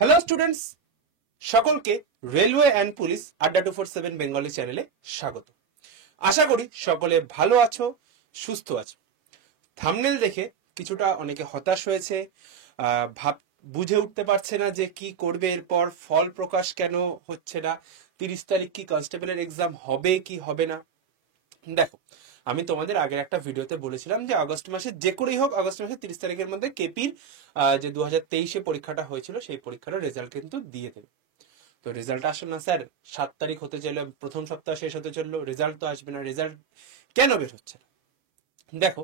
Hello students, সকলকে railway and police আড্ডা 247 Bengali চ্যানেলে স্বাগত। আশা করি সকলে ভালো আছো, সুস্থ আছো। থাম্বনেল দেখে কিছুটা অনেকে হতাশ হয়েছে, ভাব বুঝে উঠতে পারছে না যে কি করবে, এরপর ফল প্রকাশ কেন হচ্ছে না, 30 তারিখ কি কনস্টেবলের এক্সাম হবে কি হবে না। দেখো, আমি তোমাদের আগের একটা ভিডিওতে বলেছিলাম যে আগস্ট মাসে যে করেই হোক, আগস্ট মাসে 30 তারিখের মধ্যে কেপির যে 2023-এ পরীক্ষাটা হয়েছিল সেই পরীক্ষার রেজাল্ট কিন্তু দিয়ে দেবে। তো রেজাল্ট আসলো না স্যার, 7 তারিখ হতে চলে, প্রথম সপ্তাহ শেষ হতে চললো, রেজাল্ট তো আসবে না, রেজাল্ট কেন বের হচ্ছে না? দেখো,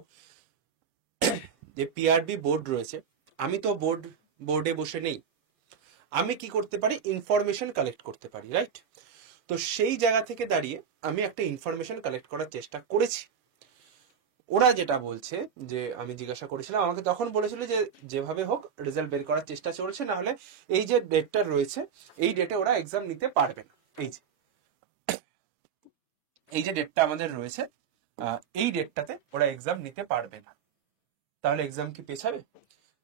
যে পিআরবি বোর্ড রয়েছে, আমি তো বোর্ডে বসে নেই। আমি কি করতে পারি? ইনফরমেশন কালেক্ট করতে পারি, রাইট? তো সেই জায়গা থেকে দাঁড়িয়ে আমি একটা ইনফরমেশন কালেক্ট করার চেষ্টা করেছি। ওরা যেটা বলছে, যে আমি জিজ্ঞাসা করেছিলাম, আমাকে তখন বলেছিল যে যেভাবে হোক রেজাল্ট বের করার চেষ্টা চলছে, না হলে এই যে ডেটটা রয়েছে এই ডেটে ওরা এক্সাম নিতে পারবে না। এই যে ডেটটা আমাদের রয়েছে, এই ডেটটাতে ওরা এক্সাম নিতে পারবে না। তাহলে এক্সাম কি পেছাবে?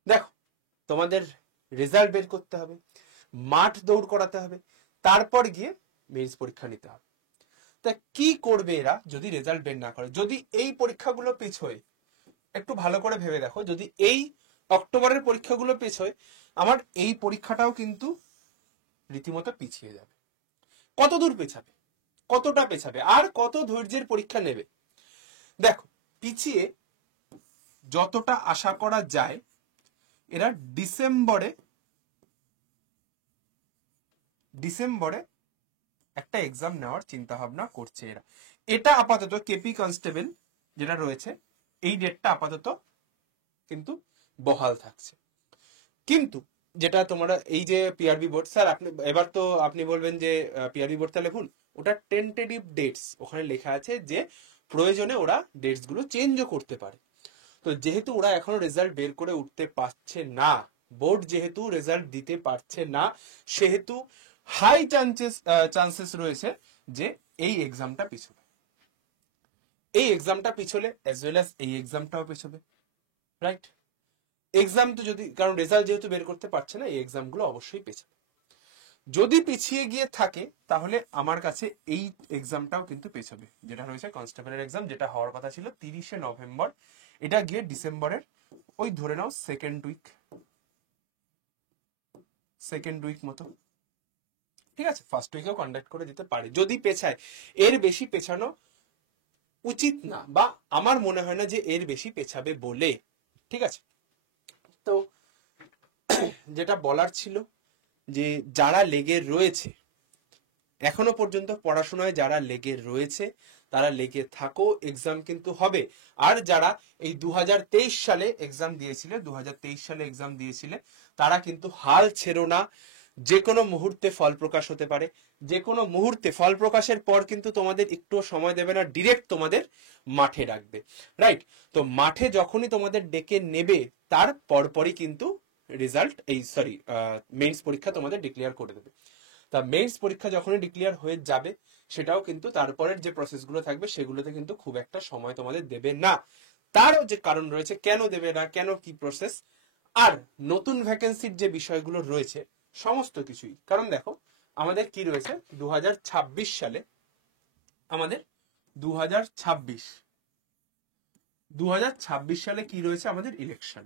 দেখো, তোমাদের রেজাল্ট বের করতে হবে, মাঠ দৌড় করাতে হবে, তারপর গিয়ে মেইনস পরীক্ষা নিতে হবে। তা কি করবে এরা যদি রেজাল্ট বের না করে? যদি এই পরীক্ষাগুলো পিছোয়, একটু ভালো করে ভেবে দেখো, যদি এই অক্টোবরের পরীক্ষাগুলো পেছোয়, আমার এই পরীক্ষাটাও কিন্তু রীতিমতো পিছিয়ে যাবে। কত দূর পেছাবে, কতটা পেছাবে, আর কত ধৈর্যের পরীক্ষা নেবে? দেখো, পিছিয়ে যতটা আশা করা যায়, এরা ডিসেম্বরে একটা এক্সাম নেওয়ার চিন্তা ভাবনা করছে এরা। এটা আপাতত কেপি কনস্টেবল যেটা রয়েছে, এই ডেটটা আপাতত কিন্তু বহাল থাকছে। কিন্তু যেটা তোমরা এই যে পিআরবি বোর্ড, স্যার আপনি এবার তো আপনি বলবেন যে পিআরবি বোর্ড তাহলে ভুল। ওটা টেন্টেটিভ ডেটস, ওখানে লেখা আছে যে প্রয়োজনে ওরা ডেটস গুলো চেঞ্জও করতে পারে। তো যেহেতু ওরা এখনো রেজাল্ট বের করে উঠতে পারছে না, বোর্ড যেহেতু রেজাল্ট দিতে পারছে না, সেহেতু হাই চান্সেস রয়েছে যে এই এক্সামটা পিছবে। এই এক্সামটা পিছলে অ্যাজ ওয়েল অ্যাজ এই এক্সামটাও পিছবে, রাইট? এক্সাম তো যদি, কারণ রেজাল্ট যেহেতু বের করতে পারছে না, এই এক্সামগুলো অবশ্যই পেছাবে। যদি পিছিয়ে গিয়ে থাকে তাহলে আমার কাছে এই এক্সামটাও কিন্তু পেছাবে, যেটা রয়েছে কনস্টেবলের এক্সাম, যেটা হওয়ার কথা ছিল 30শে নভেম্বর, এটা গিয়ে ডিসেম্বরের ওই ধরে নাও সেকেন্ড উইক মতো। ঠিক আছে, ফার্স্ট উইকেও কন্ডাক্ট করে দিতে পারে যদি পেছায়। এর বেশি পেছানো উচিত না, বা আমার মনে হয় না যে এর বেশি পেছাবে বলে। ঠিক আছে, তো যেটা বলার ছিল, যে যারা লেগে রয়েছে এখনো পর্যন্ত পড়াশোনায়, যারা লেগে রয়েছে তারা লেগে থাকো, এক্সাম কিন্তু হবে। আর যারা এই 2023 সালে এক্সাম দিয়েছিলে তারা কিন্তু হাল ছেড়ো না। যে কোনো মুহূর্তে ফল প্রকাশ হতে পারে, যে কোনো মুহূর্তে ফল প্রকাশের পর কিন্তু তোমাদের একটু সময় দেবে না, ডিরেক্ট তোমাদের মাঠে ডাকবে, রাইট? তো মাঠে যখনই তোমাদের ডেকে নেবে তার পরপরই কিন্তু মেইনস পরীক্ষা তোমাদের ডিক্লেয়ার করে দেবে। তা মেইনস পরীক্ষা যখনই ডিক্লেয়ার হয়ে যাবে, সেটাও কিন্তু তারপরের যে প্রসেসগুলো থাকবে সেগুলোতে কিন্তু খুব একটা সময় তোমাদের দেবে না। তারও যে কারণ রয়েছে কেন দেবে না, কেন কি প্রসেস, আর নতুন ভ্যাকেন্সির যে বিষয়গুলো রয়েছে সমস্ত কিছুই। কারণ দেখো, আমাদের কি রয়েছে 2026 সালে, আমাদের 2026 সালে কি রয়েছে? আমাদের ইলেকশন,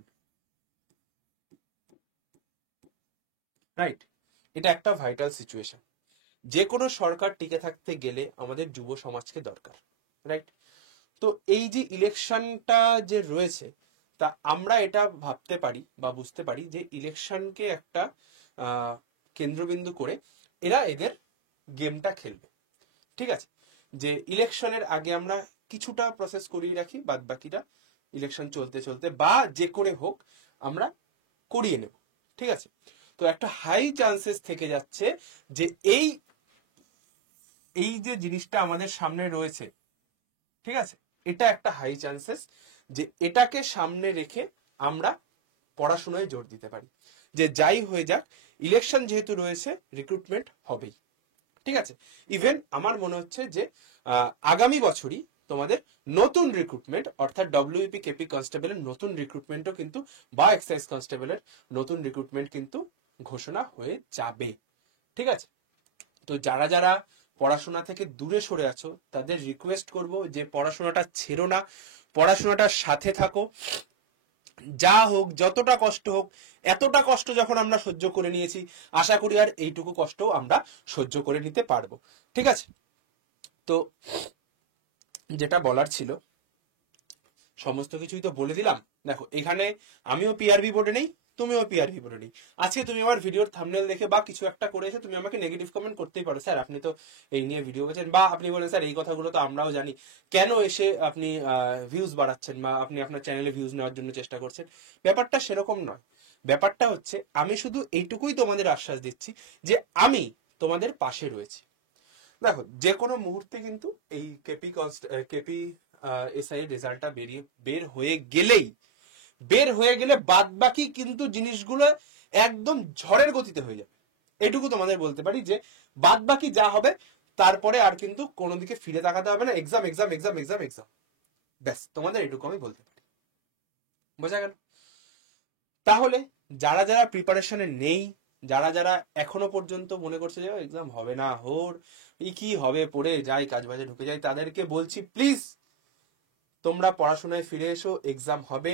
রাইট? এটা একটা ভাইটাল সিচুয়েশন। যে কোনো সরকার টিকে থাকতে গেলে আমাদের যুব সমাজকে দরকার, রাইট? তো এই যে ইলেকশনটা যে রয়েছে, তা আমরা এটা ভাবতে পারি বা বুঝতে পারি যে ইলেকশনকে একটা কেন্দ্রবিন্দু করে এরা এদের গেমটা খেলবে। ঠিক আছে, যে ইলেকশনের আগে আমরা কিছুটা প্রসেস করিয়ে রাখি, বাদ বাকিটা ইলেকশন চলতে চলতে বা যে করে হোক আমরা করিয়ে নেব। ঠিক আছে, তো একটা হাই চান্সেস থেকে যাচ্ছে যে এই এই যে জিনিসটা আমাদের সামনে রয়েছে, ঠিক আছে, এটা একটা হাই চান্সেস যে এটাকে সামনে রেখে আমরা পড়াশোনায় জোর দিতে পারি, যে যাই হয়ে যাক ইলেকশন যেহেতু রয়েছে রিক্রুটমেন্ট হবেই। ঠিক আছে, ইভেন আমার মনে হচ্ছে যে আগামী বছরই তোমাদের নতুন রিক্রুটমেন্ট, অর্থাৎ ডব্লিউপি কেপি কনস্টেবলের নতুন রিক্রুটমেন্টও কিন্তু, বা এক্সাইজ কনস্টেবলের নতুন রিক্রুটমেন্ট কিন্তু ঘোষণা হয়ে যাবে। ঠিক আছে, তো যারা যারা পড়াশোনা থেকে দূরে সরে আছো তাদের রিকোয়েস্ট করব যে পড়াশোনাটা ছেড়ো না, পড়াশোনাটার সাথে থাকো। যা হোক, যতটা কষ্ট হোক, এতটা কষ্ট যখন আমরা সহ্য করে নিয়েছি, আশা করি আর এইটুকু কষ্টও আমরা সহ্য করে নিতে পারবো। ঠিক আছে, তো যেটা বলার ছিল সমস্ত কিছুই তো বলে দিলাম। দেখো এখানে আমিও পিআরবি বোর্ডে নেই, তুমিও পিআরবি বোর্ডে নেই। আজকে তুমি আমার ভিডিওর থাম্বনেল দেখে বা কিছু একটা করে এসে তুমি আমাকে নেগেটিভ কমেন্ট করতেই পারো, স্যার আপনি তো এই নিয়ে ভিডিও করেছেন, বা আপনি বলেন স্যার এই কথাগুলো তো আমরাও জানি, কেন এসে আপনি ভিউজ বাড়াচ্ছেন বা আপনি আপনার চ্যানেলে ভিউজ নেওয়ার জন্য চেষ্টা করছেন। ব্যাপারটা সেরকম নয়। ব্যাপারটা হচ্ছে আমি শুধু এইটুকুই তোমাদের আশ্বাস দিচ্ছি যে আমি তোমাদের পাশে রয়েছি। দেখো যে কোনো মুহূর্তে কিন্তু এই কেপি এসআই রেজাল্টটা বের হয়ে গেলে বাদ বাকি কিন্তু জিনিসগুলো একদম ঝড়ের গতিতে হয়ে যাবে। এটুকু তোমাদের বলতে পারি যে বাদ বাকি যা হবে তারপরে আর কিন্তু কোনো দিকে ফিরে তাকাতে হবে না, exam exam exam exam exam, ব্যাস তোমাদের এটুকু আমি বলতে পারি। বোঝা গেল? তাহলে যারা যারা প্রিপারেশনে নেই, যারা যারা এখনো পর্যন্ত মনে করছে যে এক্সাম হবে না, হোর কি হবে, পড়ে যাই, কাজ বাজে ঢুকে যাই, তাদেরকে বলছি প্লিজ তোমরা পড়াশোনায় ফিরে এসো, এক্সাম হবে।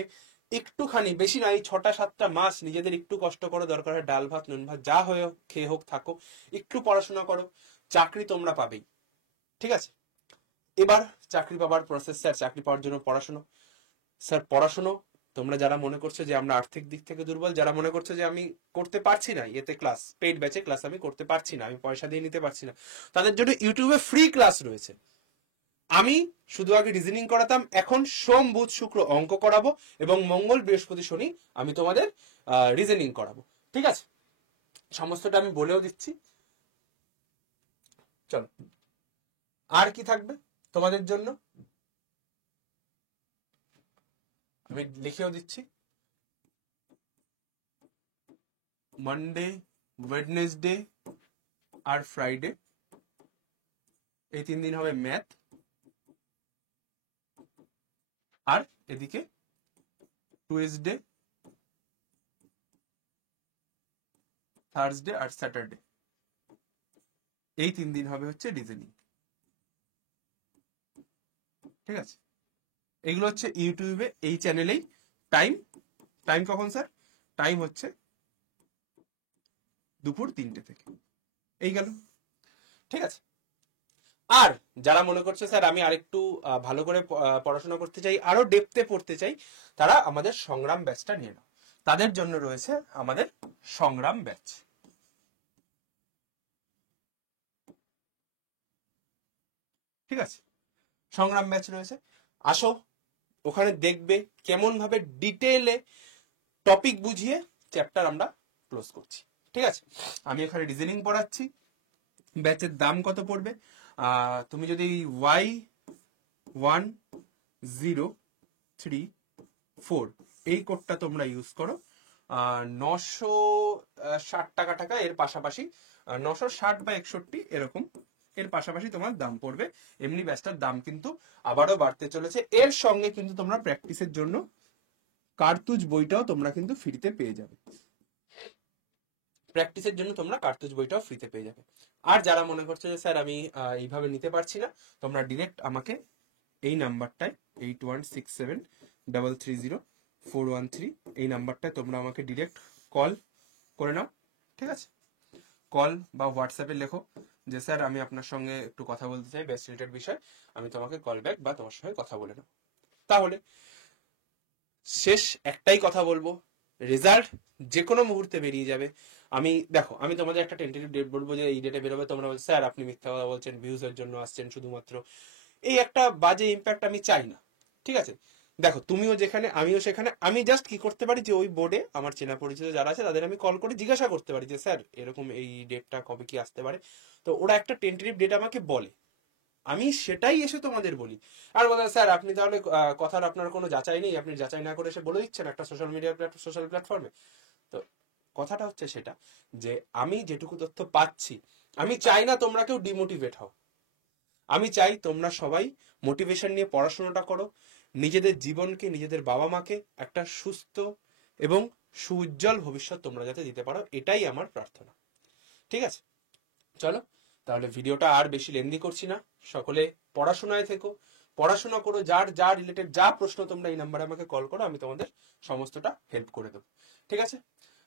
একটুখানি, বেশি না, এই 6-7টা মাস নিজেদের একটু কষ্ট করো, দরকার হয় ডাল ভাত নুন ভাত যা হয়ে খেয়ে হোক থাকো, একটু পড়াশোনা করো, চাকরি তোমরা পাবেই। ঠিক আছে, এবার চাকরি পাবার প্রসেস, স্যার চাকরি পাওয়ার জন্য পড়াশোনা, স্যার পড়াশোনা তোমরা যারা মনে করছো যে আমরা আর্থিক দিক থেকে দুর্বল, যারা মনে করছো যে আমি করতে পারছি না এতে ক্লাস, পেইড ব্যাচে ক্লাস আমি করতে পারছি না, আমি পয়সা দিয়ে নিতে পারছি না, তাদের জন্য ইউটিউবে ফ্রি ক্লাস রয়েছে। আমি শুধু আগে রিজনিং করাতাম, এখন সোম বুধ শুক্র অঙ্ক করাবো এবং মঙ্গল বৃহস্পতি শনি আমি তোমাদের রিজনিং করাবো। ঠিক আছে, সমস্তটা আমি বলেও দিচ্ছি। চলো, আর কি থাকবে তোমাদের জন্য আমি লিখেও দিচ্ছি। মানডে, ওয়েডনেসডে আর ফ্রাইডে, এই 3 দিন হবে ম্যাথ, আর এদিকে টুয়েসডে, থার্সডে আর স্যাটারডে, এই 3 দিন হবে হচ্ছে রিজনিং। ঠিক আছে, এগুলো হচ্ছে ইউটিউবে এই চ্যানেলেই। টাইম টাইম কখন স্যার? টাইম হচ্ছে দুপুর 3টে থেকে। এই গেল। ঠিক আছে, আর যারা মনে করছে স্যার আমি আরেকটু ভালো করে পড়াশোনা করতে চাই, আরো ডেপথে পড়তে চাই, তারা আমাদের সংগ্রাম ব্যাচটা নিয়ে নাও। তাদের জন্য রয়েছে আমাদের সংগ্রাম ব্যাচ। ঠিক আছে, সংগ্রাম ব্যাচ রয়েছে, আসো ওখানে দেখবে কেমন ভাবে ডিটেলে টপিক বুঝিয়ে চ্যাপ্টার আমরা ক্লোজ করছি। ঠিক আছে, আমি এখানে রিজনিং পড়াচ্ছি। ব্যাচের দাম কত পড়বে? তুমি যদি Y1034 এই কোডটা তোমরা ইউজ করো, 960 টাকা এর পাশাপাশি, 960 বা 61 এরকম এর পাশাপাশি তোমার দাম পড়বে। এমনি ব্যাচটার দাম কিন্তু আবারও বাড়তে চলেছে। এর সঙ্গে কিন্তু তোমরা প্র্যাকটিসের জন্য কার্তুজ বইটাও তোমরা কিন্তু ফ্রিতে পেয়ে যাবে। প্র্যাকটিসের জন্য তোমরা কার্তুজ বইটাও ফ্রিতে পেয়ে যাবে। আর যারা মনে করছে যে স্যার আমি এইভাবে নিতে পারছি না, তোমরা ডিরেক্ট আমাকে এই নাম্বারটায় 8167330413 এই নাম্বারটায় তোমরা আমাকে ডিরেক্ট কল করে নাও। ঠিক আছে, কল বা হোয়াটসঅ্যাপে লেখো যে স্যার আমি আপনার সঙ্গে একটু কথা বলতে চাই ব্যাচ রিলেটেড বিষয়, আমি তোমাকে কল ব্যাক বা তোমার সঙ্গে কথা বলে নেব। তাহলে শেষ একটাই কথা বলবো, রেজাল্ট যে কোনো মুহূর্তে বেরিয়ে যাবে। আমি তোমাদের একটা টেন্টেটিভ ডেট বলবো যে এই ডেটে বেরোবে, তোমরা বলছো স্যার আপনি মিথ্যা কথা বলছেন, ভিউজের জন্য আসছেন শুধুমাত্র, এই একটা বাজে ইম্প্যাক্ট আমি চাই না। ঠিক আছে, দেখো তুমিও যেখানে আমিও সেখানে, আমি জাস্ট কি করতে পারি যে ওই বোর্ডে আমার চেনা পরিচিত যারা আছে তাদের আমি কল করে জিজ্ঞাসা করতে পারি যে স্যার এরকম এই ডেটটা কবে কি আসতে পারে, তো ওরা একটা টেন্টেটিভ ডেট আমাকে বলে, আমি সেটাই এসে তোমাদের বলি। আর বলে স্যার আপনি তাহলে কথার আপনার কোনো যাচাই নেই, আপনি যাচাই না করে এসে বলে দিচ্ছেন একটা সোশ্যাল প্ল্যাটফর্মে। তো কথাটা হচ্ছে সেটা যে আমি যেটুকু তথ্য পাচ্ছি, আমি চাই না তোমরা কেউ ডিমোটিভেট হও, আমি চাই তোমরা সবাই মোটিভেশন নিয়ে পড়াশোনাটা করো, নিজেদের জীবনকে, নিজেদের বাবা মাকে একটা সুস্থ এবং সুউজ্জ্বল ভবিষ্যৎ তোমরা যাতে দিতে পারো, এটাই আমার প্রার্থনা। ঠিক আছে, চলো তাহলে ভিডিওটা আর বেশি লেন্দি করছি না। সকলে পড়াশোনায় থেকো, পড়াশোনা করো, যার যা রিলেটেড যা প্রশ্ন তোমরা এই নাম্বারে আমাকে কল করো, আমি তোমাদের সমস্তটা হেল্প করে দেবো। ঠিক আছে,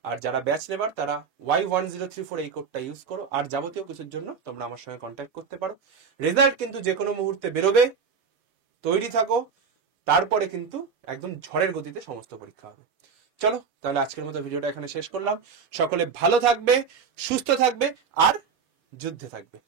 আর যারা ব্যাচ নেবার তারা Y1034 এই কোডটা ইউজ করো, আর যাবতীয় কিছুর জন্য তোমরা আমার সঙ্গে কন্ট্যাক্ট করতে পারো। রেজাল্ট কিন্তু যে কোনো মুহূর্তে বেরোবে, তৈরি থাকো, তারপরে কিন্তু একদম ঝড়ের গতিতে সমস্ত পরীক্ষা হবে। চলো তাহলে আজকের মতো ভিডিওটা এখানে শেষ করলাম। সকলে ভালো থাকবে, সুস্থ থাকবে আর যুদ্ধে থাকবে।